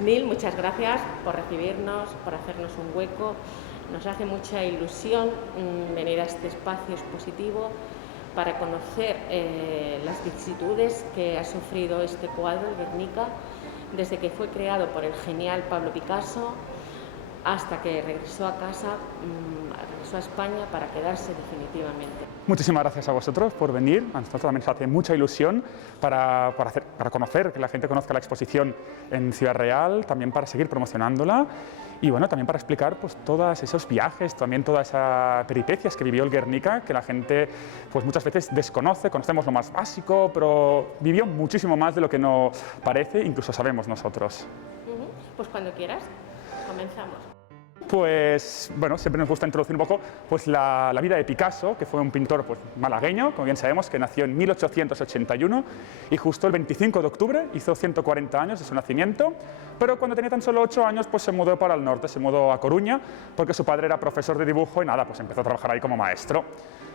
Neil, muchas gracias por recibirnos, por hacernos un hueco. Nos hace mucha ilusión venir a este espacio expositivo para conocer las vicisitudes que ha sufrido este cuadro, el Guernica, desde que fue creado por el genial Pablo Picasso hasta que regresó a casa, regresó a España para quedarse definitivamente. Muchísimas gracias a vosotros por venir. A nosotros también nos hace mucha ilusión para conocer, que la gente conozca la exposición en Ciudad Real, también para seguir promocionándola y bueno, también para explicar pues todos esos viajes, también todas esas peripecias que vivió el Guernica, que la gente pues muchas veces desconoce, conocemos lo más básico, pero vivió muchísimo más de lo que nos parece, incluso sabemos nosotros. Pues cuando quieras, comenzamos. Pues bueno, siempre nos gusta introducir un poco pues, la vida de Picasso, que fue un pintor pues, malagueño, como bien sabemos, que nació en 1881 y justo el 25 de octubre hizo 140 años de su nacimiento, pero cuando tenía tan solo 8 años pues, se mudó para el norte, se mudó a Coruña, porque su padre era profesor de dibujo y nada, pues empezó a trabajar ahí como maestro.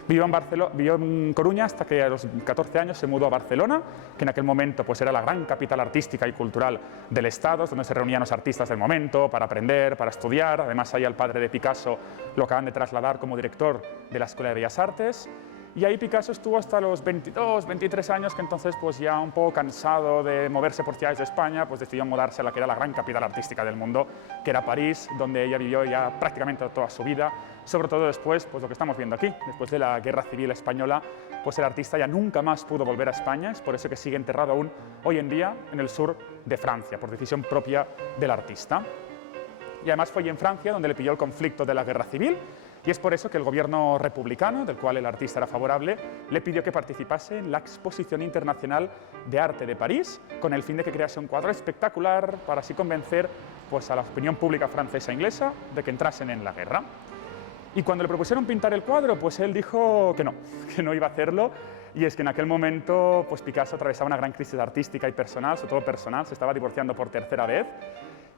Vivió en Coruña hasta que a los 14 años se mudó a Barcelona, que en aquel momento pues, era la gran capital artística y cultural del Estado, donde se reunían los artistas del momento para aprender, para estudiar. Además, ahí al padre de Picasso lo acaban de trasladar como director de la Escuela de Bellas Artes. Y ahí Picasso estuvo hasta los 22, 23 años, que entonces pues ya un poco cansado de moverse por ciudades de España, pues decidió mudarse a la que era la gran capital artística del mundo, que era París, donde ella vivió ya prácticamente toda su vida, sobre todo después, pues lo que estamos viendo aquí, después de la Guerra Civil Española, pues el artista ya nunca más pudo volver a España, es por eso que sigue enterrado aún hoy en día en el sur de Francia, por decisión propia del artista. Y además fue en Francia donde le pilló el conflicto de la Guerra Civil, y es por eso que el gobierno republicano, del cual el artista era favorable, le pidió que participase en la Exposición Internacional de Arte de París, con el fin de que crease un cuadro espectacular para así convencer pues, a la opinión pública francesa e inglesa de que entrasen en la guerra. Y cuando le propusieron pintar el cuadro, pues él dijo que no iba a hacerlo, y es que en aquel momento pues Picasso atravesaba una gran crisis artística y personal, sobre todo personal, se estaba divorciando por tercera vez,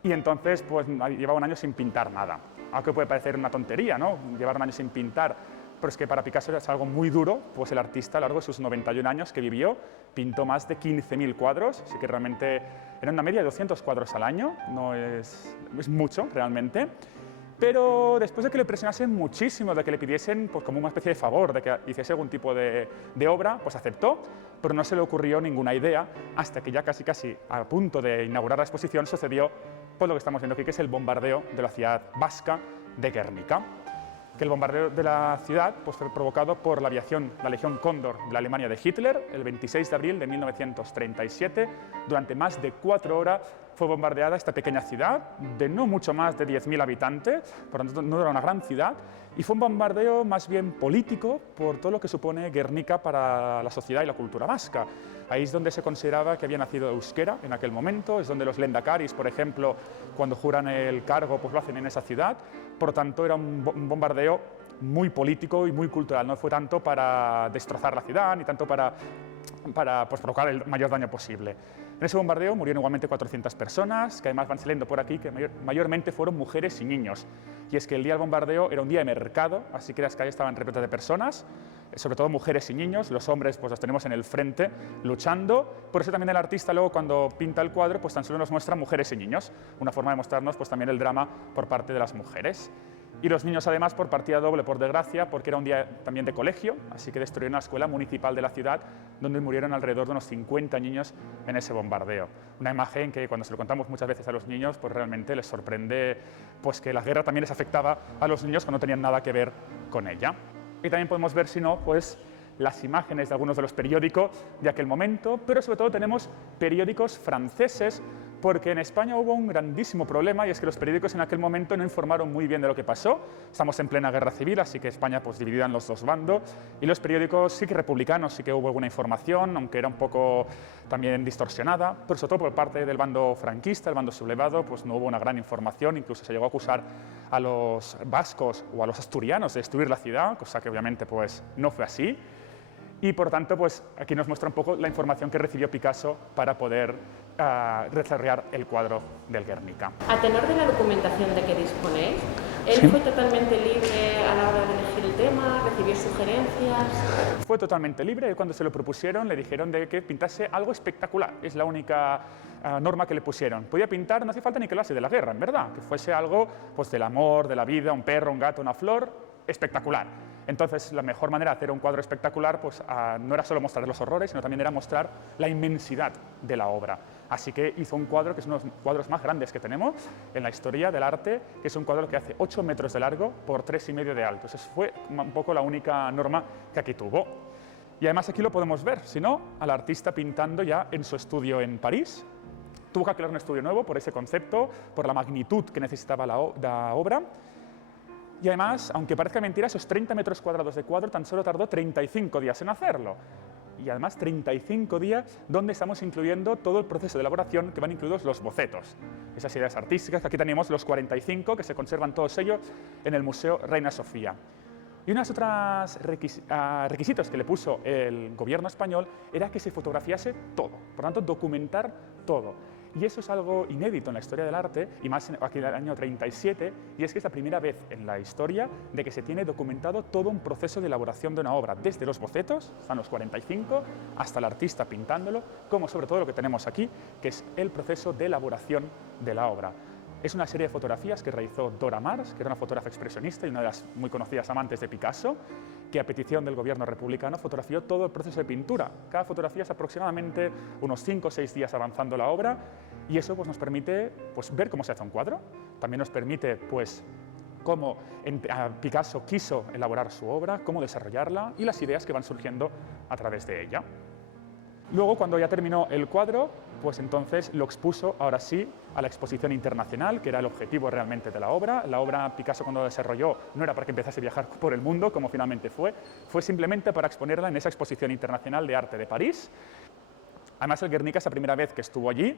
y entonces pues llevaba un año sin pintar nada. Aunque puede parecer una tontería, ¿no? Llevar un año sin pintar, pero es que para Picasso es algo muy duro, pues el artista a lo largo de sus 91 años que vivió pintó más de 15.000 cuadros, así que realmente era una media de 200 cuadros al año, no es mucho realmente. Pero después de que le presionasen muchísimo, de que le pidiesen pues, como una especie de favor, de que hiciese algún tipo de obra, pues aceptó, pero no se le ocurrió ninguna idea hasta que ya casi a punto de inaugurar la exposición sucedió pues, lo que estamos viendo aquí, que es el bombardeo de la ciudad vasca de Guernica. Que el bombardeo de la ciudad pues, fue provocado por la aviación, la Legión Cóndor de la Alemania de Hitler, el 26 de abril de 1937. Durante más de 4 horas fue bombardeada esta pequeña ciudad, de no mucho más de 10.000 habitantes, por lo tanto no era una gran ciudad, y fue un bombardeo más bien político por todo lo que supone Guernica para la sociedad y la cultura vasca. Ahí es donde se consideraba que había nacido euskera en aquel momento, es donde los lendakaris, por ejemplo, cuando juran el cargo, pues lo hacen en esa ciudad. Por lo tanto, era un bombardeo muy político y muy cultural. No fue tanto para destrozar la ciudad, ni tanto para pues, provocar el mayor daño posible. En ese bombardeo murieron igualmente 400 personas, que además van saliendo por aquí, que mayormente fueron mujeres y niños. Y es que el día del bombardeo era un día de mercado, así que las calles estaban repletas de personas, sobre todo mujeres y niños. Los hombres pues los tenemos en el frente luchando. Por eso también el artista luego cuando pinta el cuadro pues tan solo nos muestra mujeres y niños, una forma de mostrarnos pues también el drama por parte de las mujeres. Y los niños además por partida doble, por desgracia, porque era un día también de colegio, así que destruyeron la escuela municipal de la ciudad, donde murieron alrededor de unos 50 niños en ese bombardeo. Una imagen que cuando se lo contamos muchas veces a los niños, pues realmente les sorprende pues que la guerra también les afectaba a los niños cuando no tenían nada que ver con ella. Y también podemos ver, si no, pues las imágenes de algunos de los periódicos de aquel momento, pero sobre todo tenemos periódicos franceses, porque en España hubo un grandísimo problema y es que los periódicos en aquel momento no informaron muy bien de lo que pasó. Estamos en plena guerra civil, así que España pues dividida en los dos bandos, y los periódicos sí que republicanos sí que hubo alguna información, aunque era un poco también distorsionada, pero sobre todo por parte del bando franquista, el bando sublevado, pues no hubo una gran información, incluso se llegó a acusar a los vascos o a los asturianos de destruir la ciudad, cosa que obviamente pues no fue así. Y por tanto, pues aquí nos muestra un poco la información que recibió Picasso para poder desarrollar el cuadro del Guernica. A tenor de la documentación de que disponéis, ¿Él Sí. fue totalmente libre a la hora de elegir el tema? ¿Recibió sugerencias? Fue totalmente libre y cuando se lo propusieron le dijeron de que pintase algo espectacular. Es la única norma que le pusieron. Podía pintar, no hace falta ni que lo hace de la guerra, en verdad, que fuese algo pues, del amor, de la vida, un perro, un gato, una flor, espectacular. Entonces, la mejor manera de hacer un cuadro espectacular pues, no era solo mostrar los horrores, sino también era mostrar la inmensidad de la obra. Así que hizo un cuadro que es uno de los cuadros más grandes que tenemos en la historia del arte, que es un cuadro que hace 8 metros de largo por 3,5 de alto. Esa fue un poco la única norma que aquí tuvo. Y además aquí lo podemos ver, si no, al artista pintando ya en su estudio en París. Tuvo que alquilar un estudio nuevo por ese concepto, por la magnitud que necesitaba la obra. Y además, aunque parezca mentira, esos 30 metros cuadrados de cuadro tan solo tardó 35 días en hacerlo. Y además 35 días donde estamos incluyendo todo el proceso de elaboración que van incluidos los bocetos. Esas ideas artísticas, que aquí tenemos los 45 que se conservan todos ellos en el Museo Reina Sofía. Y unos otros requisitos que le puso el gobierno español era que se fotografiase todo, por tanto documentar todo. Y eso es algo inédito en la historia del arte, y más aquí en el año 37, y es que es la primera vez en la historia de que se tiene documentado todo un proceso de elaboración de una obra, desde los bocetos, están los 45, hasta el artista pintándolo, como sobre todo lo que tenemos aquí, que es el proceso de elaboración de la obra. Es una serie de fotografías que realizó Dora Mars, que era una fotógrafa expresionista y una de las muy conocidas amantes de Picasso, que a petición del gobierno republicano fotografió todo el proceso de pintura. Cada fotografía es aproximadamente unos 5 o 6 días avanzando la obra y eso pues, nos permite pues, ver cómo se hace un cuadro. También nos permite pues, cómo Picasso quiso elaborar su obra, cómo desarrollarla y las ideas que van surgiendo a través de ella. Luego, cuando ya terminó el cuadro, pues entonces lo expuso, ahora sí, a la exposición internacional, que era el objetivo realmente de la obra. La obra Picasso, cuando la desarrolló, no era para que empezase a viajar por el mundo, como finalmente fue simplemente para exponerla en esa exposición internacional de arte de París. Además, el Guernica, esa primera vez que estuvo allí,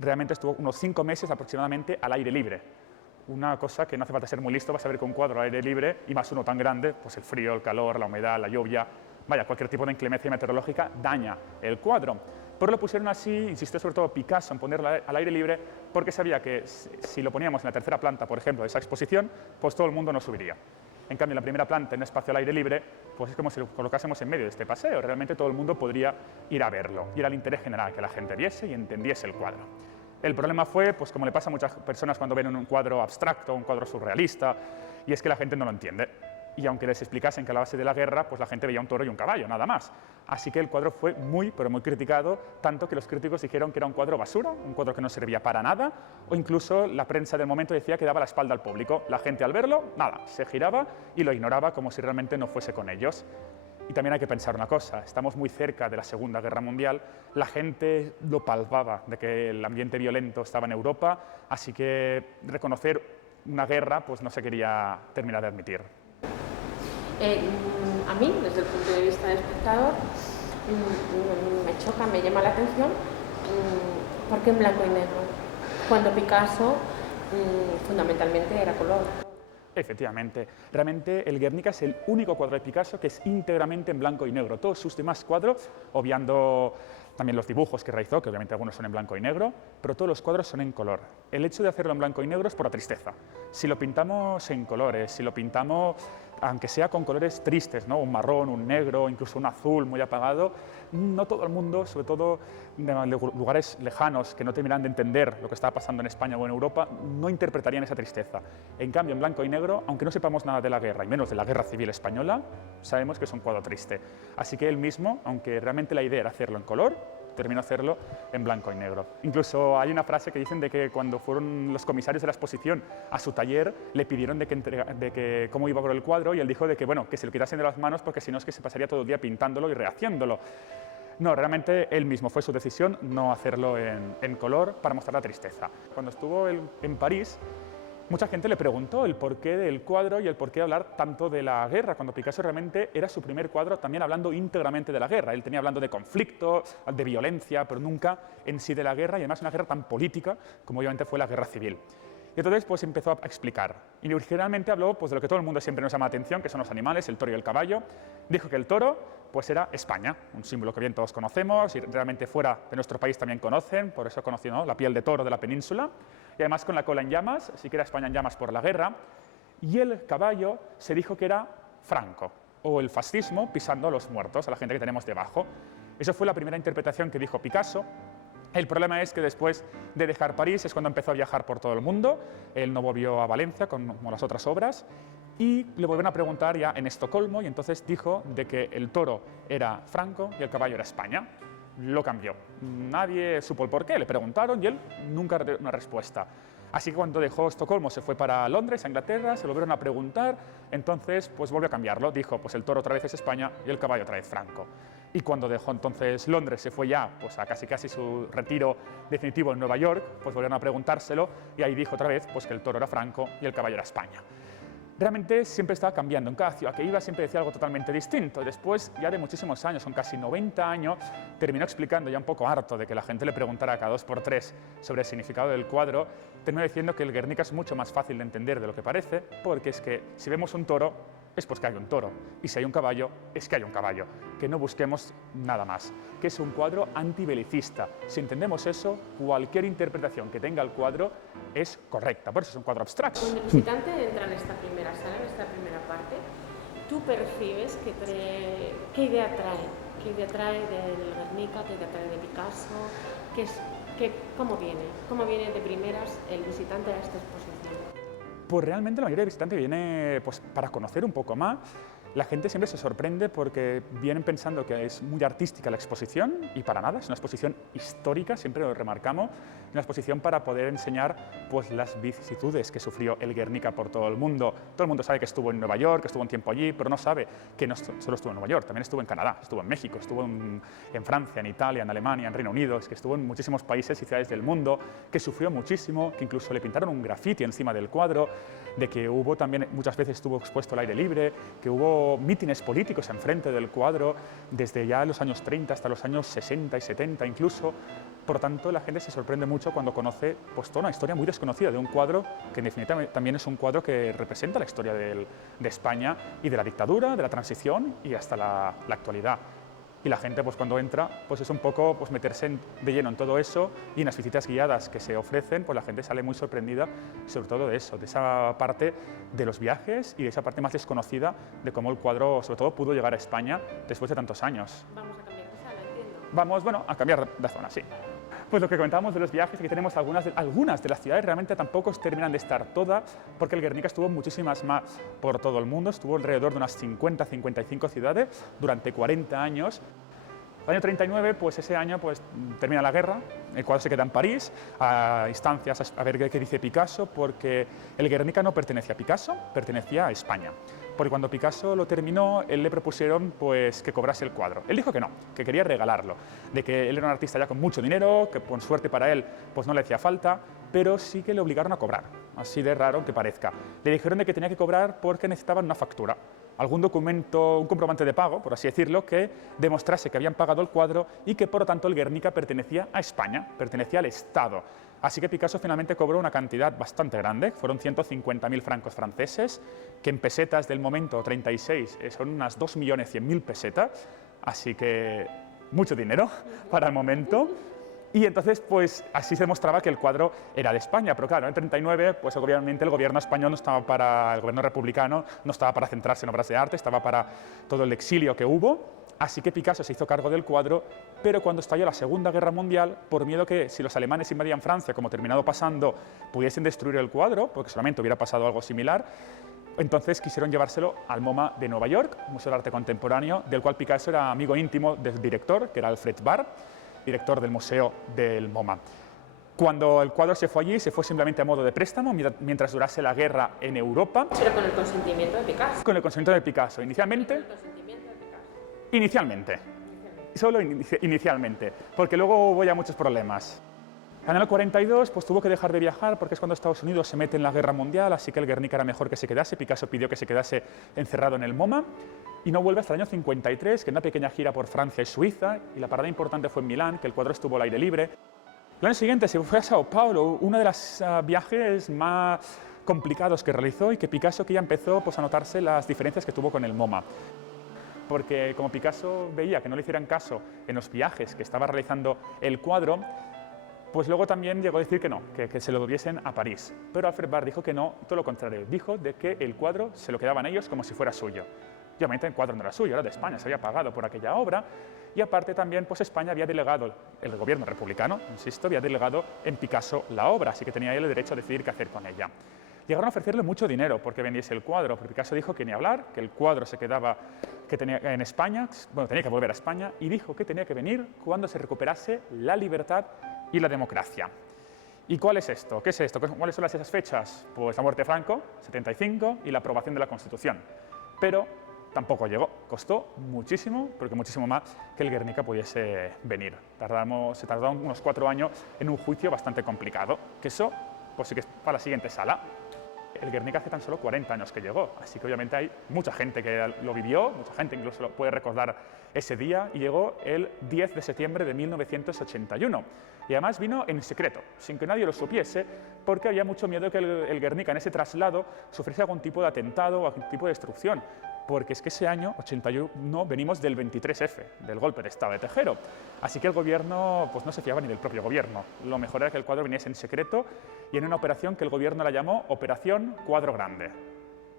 realmente estuvo unos 5 meses aproximadamente al aire libre. Una cosa que no hace falta ser muy listo para saber que un cuadro al aire libre, y más uno tan grande, pues el frío, el calor, la humedad, la lluvia, vaya, cualquier tipo de inclemencia meteorológica daña el cuadro. Pero lo pusieron así, insistió sobre todo Picasso en ponerlo al aire libre, porque sabía que si lo poníamos en la tercera planta, por ejemplo, de esa exposición, pues todo el mundo no subiría. En cambio, en la primera planta, en un espacio al aire libre, pues es como si lo colocásemos en medio de este paseo. Realmente todo el mundo podría ir a verlo. Y era el interés general, que la gente viese y entendiese el cuadro. El problema fue, pues como le pasa a muchas personas cuando ven un cuadro abstracto, un cuadro surrealista, y es que la gente no lo entiende. Y aunque les explicasen que a la base de la guerra, pues la gente veía un toro y un caballo, nada más. Así que el cuadro fue muy, pero muy criticado, tanto que los críticos dijeron que era un cuadro basura, un cuadro que no servía para nada, o incluso la prensa del momento decía que daba la espalda al público. La gente al verlo, nada, se giraba y lo ignoraba como si realmente no fuese con ellos. Y también hay que pensar una cosa, estamos muy cerca de la Segunda Guerra Mundial, la gente lo palpaba, de que el ambiente violento estaba en Europa, así que reconocer una guerra pues no se quería terminar de admitir. A mí, desde el punto de vista del espectador, me choca, me llama la atención, ¿por qué en blanco y negro? Cuando Picasso fundamentalmente era color. Efectivamente, realmente el Guernica es el único cuadro de Picasso que es íntegramente en blanco y negro. Todos sus demás cuadros, obviando también los dibujos que realizó, que obviamente algunos son en blanco y negro, pero todos los cuadros son en color. El hecho de hacerlo en blanco y negro es por la tristeza. Si lo pintamos en colores, si lo pintamos, aunque sea con colores tristes, ¿no? Un marrón, un negro, incluso un azul muy apagado, no todo el mundo, sobre todo de lugares lejanos que no terminarán de entender lo que estaba pasando en España o en Europa, no interpretarían esa tristeza. En cambio, en blanco y negro, aunque no sepamos nada de la guerra, y menos de la Guerra Civil Española, sabemos que es un cuadro triste. Así que él mismo, aunque realmente la idea era hacerlo en color, terminó hacerlo en blanco y negro. Incluso hay una frase que dicen de que cuando fueron los comisarios de la exposición a su taller, le pidieron de que cómo iba por el cuadro y él dijo de que, bueno, que se lo quitasen de las manos porque si no es que se pasaría todo el día pintándolo y rehaciéndolo. No, realmente él mismo fue su decisión no hacerlo en color para mostrar la tristeza. Cuando estuvo en París, mucha gente le preguntó el porqué del cuadro y el porqué de hablar tanto de la guerra, cuando Picasso realmente era su primer cuadro también hablando íntegramente de la guerra. Él tenía hablando de conflicto, de violencia, pero nunca en sí de la guerra, y además una guerra tan política como obviamente fue la Guerra Civil. Y entonces pues empezó a explicar. Y originalmente habló pues, de lo que todo el mundo siempre nos llama la atención, que son los animales, el toro y el caballo. Dijo que el toro pues, era España, un símbolo que bien todos conocemos y realmente fuera de nuestro país también conocen, por eso conocido, ¿no? La piel de toro de la península. Y además con la cola en llamas, sí que era España en llamas por la guerra. y el caballo se dijo que era Franco, o el fascismo pisando a los muertos, a la gente que tenemos debajo. Esa fue la primera interpretación que dijo Picasso. El problema es que después de dejar París es cuando empezó a viajar por todo el mundo. Él no volvió a Valencia como las otras obras y le volvieron a preguntar ya en Estocolmo y entonces dijo de que el toro era Franco y el caballo era España. Lo cambió. Nadie supo el porqué, le preguntaron y él nunca dio una respuesta. Así que cuando dejó Estocolmo se fue para Londres, a Inglaterra, se lo volvieron a preguntar, entonces pues volvió a cambiarlo. Dijo, pues el toro otra vez es España y el caballo otra vez Franco. Y cuando dejó entonces Londres, se fue ya pues a casi su retiro definitivo en Nueva York, pues volvieron a preguntárselo y ahí dijo otra vez pues que el toro era Franco y el caballo era España. Realmente siempre estaba cambiando, en cada ciudad que iba siempre decía algo totalmente distinto. Después, ya de muchísimos años, son casi 90 años, terminó explicando, ya un poco harto de que la gente le preguntara cada 2 por 3 sobre el significado del cuadro, terminó diciendo que el Guernica es mucho más fácil de entender de lo que parece, porque es que si vemos un toro, es pues que hay un toro, y si hay un caballo, es que hay un caballo, que no busquemos nada más, que es un cuadro antibelicista. Si entendemos eso, cualquier interpretación que tenga el cuadro es correcta, por eso es un cuadro abstracto. Cuando el visitante entra en esta primera sala, en esta primera parte, tú percibes qué idea trae. ¿Qué idea trae del Guernica? ¿Qué idea trae de Picasso? ¿Cómo viene de primeras el visitante a esta exposición? Pues realmente la mayoría de visitantes viene pues, para conocer un poco más. La gente siempre se sorprende porque vienen pensando que es muy artística la exposición y para nada, es una exposición histórica, siempre lo remarcamos, una exposición para poder enseñar pues, las vicisitudes que sufrió el Guernica por todo el mundo. Todo el mundo sabe que estuvo en Nueva York, que estuvo un tiempo allí, pero no sabe que no solo estuvo en Nueva York, también estuvo en Canadá, estuvo en México, estuvo en Francia, en Italia, en Alemania, en Reino Unido, es que estuvo en muchísimos países y ciudades del mundo, que sufrió muchísimo, que incluso le pintaron un graffiti encima del cuadro, de que hubo también, muchas veces estuvo expuesto al aire libre, que hubo mítines políticos enfrente del cuadro, desde ya los años 30 hasta los años 60 y 70 incluso. Por tanto, la gente se sorprende mucho cuando conoce pues, toda una historia muy desconocida de un cuadro que en definitiva también es un cuadro que representa la historia de España y de la dictadura, de la transición y hasta la actualidad. Y la gente pues, cuando entra pues, es un poco pues, meterse de lleno en todo eso y en las visitas guiadas que se ofrecen pues, la gente sale muy sorprendida sobre todo de eso, de esa parte de los viajes y de esa parte más desconocida de cómo el cuadro sobre todo pudo llegar a España después de tantos años. Vamos a cambiar de sala, entiendo. Vamos, bueno, a cambiar de zona, sí. Pues lo que comentábamos de los viajes, aquí tenemos algunas de las ciudades, realmente tampoco terminan de estar todas, porque el Guernica estuvo muchísimas más por todo el mundo, estuvo alrededor de unas 50-55 ciudades durante 40 años. El año 39, pues ese año pues, termina la guerra, el cuadro se queda en París, a instancias a ver qué dice Picasso, porque el Guernica no pertenecía a Picasso, pertenecía a España. Porque cuando Picasso lo terminó, él le propusieron pues, que cobrase el cuadro. Él dijo que no, que quería regalarlo, de que él era un artista ya con mucho dinero, que por suerte para él pues, no le hacía falta, pero sí que le obligaron a cobrar, así de raro que parezca. Le dijeron de que tenía que cobrar porque necesitaban una factura, algún documento, un comprobante de pago, por así decirlo, que demostrase que habían pagado el cuadro y que por lo tanto el Guernica pertenecía a España, pertenecía al Estado. Así que Picasso finalmente cobró una cantidad bastante grande, fueron 150.000 francos franceses, que en pesetas del momento 36 son unas 2.100.000 pesetas, así que mucho dinero para el momento. Y entonces, pues así se demostraba que el cuadro era de España, pero claro, en el 39, pues obviamente el gobierno español no estaba el gobierno republicano no estaba para centrarse en obras de arte, estaba para todo el exilio que hubo, así que Picasso se hizo cargo del cuadro, pero cuando estalló la Segunda Guerra Mundial, por miedo que si los alemanes invadían Francia, como terminado pasando, pudiesen destruir el cuadro, porque solamente hubiera pasado algo similar, entonces quisieron llevárselo al MoMA de Nueva York, Museo de Arte Contemporáneo, del cual Picasso era amigo íntimo del director, que era Alfred Barr, director del Museo del MoMA. Cuando el cuadro se fue allí, se fue simplemente a modo de préstamo, mientras durase la guerra en Europa. Pero con el consentimiento de Picasso. Con el consentimiento de Picasso, inicialmente. ¿Con el consentimiento de Picasso? Inicialmente. Solo inicialmente, porque luego hubo ya muchos problemas. En el 42 pues, tuvo que dejar de viajar porque es cuando Estados Unidos se mete en la guerra mundial, así que el Guernica era mejor que se quedase. Picasso pidió que se quedase encerrado en el MoMA y no vuelve hasta el año 53, que en una pequeña gira por Francia y Suiza, y la parada importante fue en Milán, que el cuadro estuvo al aire libre. El año siguiente se fue a Sao Paulo, uno de los viajes más complicados que realizó y que Picasso que ya empezó pues, a notarse las diferencias que tuvo con el MoMA. Porque como Picasso veía que no le hicieran caso en los viajes que estaba realizando el cuadro, pues luego también llegó a decir que no, que se lo debiesen a París. Pero Alfred Barr dijo que no, todo lo contrario. Dijo de que el cuadro se lo quedaban ellos como si fuera suyo. Y obviamente el cuadro no era suyo, era de España, se había pagado por aquella obra. Y aparte también, pues España había delegado, el gobierno republicano, insisto, había delegado en Picasso la obra, así que tenía él el derecho a decidir qué hacer con ella. Llegaron a ofrecerle mucho dinero porque vendiese el cuadro, porque Picasso dijo que ni hablar, que el cuadro se quedaba que tenía en España, bueno, tenía que volver a España, y dijo que tenía que venir cuando se recuperase la libertad y la democracia. ¿Y cuál es esto? ¿Qué es esto? ¿Cuáles son esas fechas? Pues la muerte de Franco, 75, y la aprobación de la Constitución. Pero tampoco llegó, costó muchísimo, porque muchísimo más que el Guernica pudiese venir. Se tardó unos 4 años en un juicio bastante complicado, que eso, pues sí que es para la siguiente sala. El Guernica hace tan solo 40 años que llegó, así que obviamente hay mucha gente que lo vivió, mucha gente incluso lo puede recordar ese día, y llegó el 10 de septiembre de 1981. Y además vino en secreto, sin que nadie lo supiese, porque había mucho miedo que el Guernica en ese traslado sufriese algún tipo de atentado o algún tipo de destrucción, porque es que ese año, 81, venimos del 23F, del golpe de Estado de Tejero. Así que el gobierno pues, no se fiaba ni del propio gobierno. Lo mejor era que el cuadro viniese en secreto y en una operación que el gobierno la llamó Operación Cuadro Grande,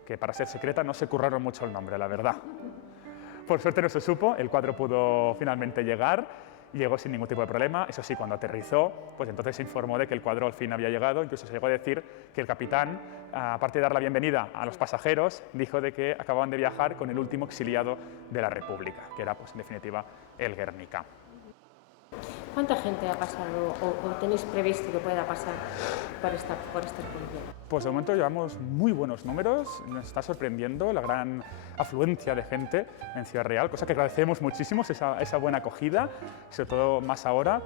que para ser secreta no se curraron mucho el nombre, la verdad. Por suerte no se supo, el cuadro pudo finalmente llegar. Llegó sin ningún tipo de problema. Eso sí, cuando aterrizó, pues entonces se informó de que el cuadro al fin había llegado. Incluso se llegó a decir que el capitán, aparte de dar la bienvenida a los pasajeros, dijo de que acababan de viajar con el último exiliado de la República, que era, pues en definitiva, el Guernica. ¿Cuánta gente ha pasado o tenéis previsto que pueda pasar por esta exposición? Pues de momento llevamos muy buenos números, nos está sorprendiendo la gran afluencia de gente en Ciudad Real, cosa que agradecemos muchísimo, esa buena acogida, sobre todo más ahora.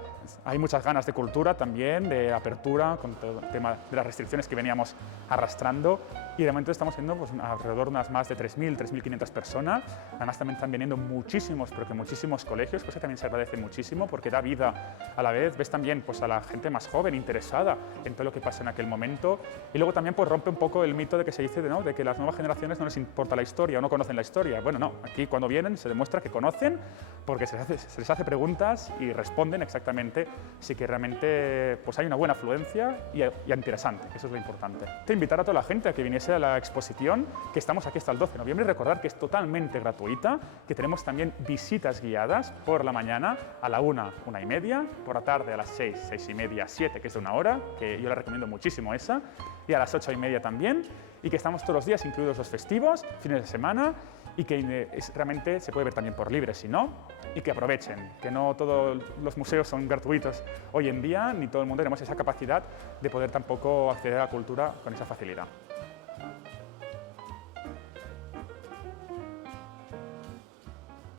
Hay muchas ganas de cultura también, de apertura, con todo el tema de las restricciones que veníamos arrastrando, y de momento estamos viendo pues, alrededor de unas más de 3.000, 3.500 personas. Además también están viniendo muchísimos, pero que muchísimos colegios, cosa que también se agradece muchísimo porque da vida a la vez. Ves también pues, a la gente más joven interesada en todo lo que pasa en aquel momento, y luego también pues, rompe un poco el mito de que se dice de que las nuevas generaciones no les importa la historia o no conocen la historia. Bueno, no, aquí cuando vienen se demuestra que conocen porque se les hace preguntas y responden exactamente, sí que realmente pues, hay una buena afluencia y interesante, eso es lo importante. Te invitar a toda la gente a que viniese a la exposición, que estamos aquí hasta el 12 de noviembre, y recordar que es totalmente gratuita, que tenemos también visitas guiadas por la mañana a la 1, 1:30, por la tarde a las 6, 6:30, 7, que es de 1 hora, que yo la recomiendo muchísimo esa, y a las 8:30 también, y que estamos todos los días, incluidos los festivos, fines de semana, y que realmente se puede ver también por libre si no, y que aprovechen, que no todos los museos son gratuitos hoy en día, ni todo el mundo tenemos esa capacidad de poder tampoco acceder a la cultura con esa facilidad.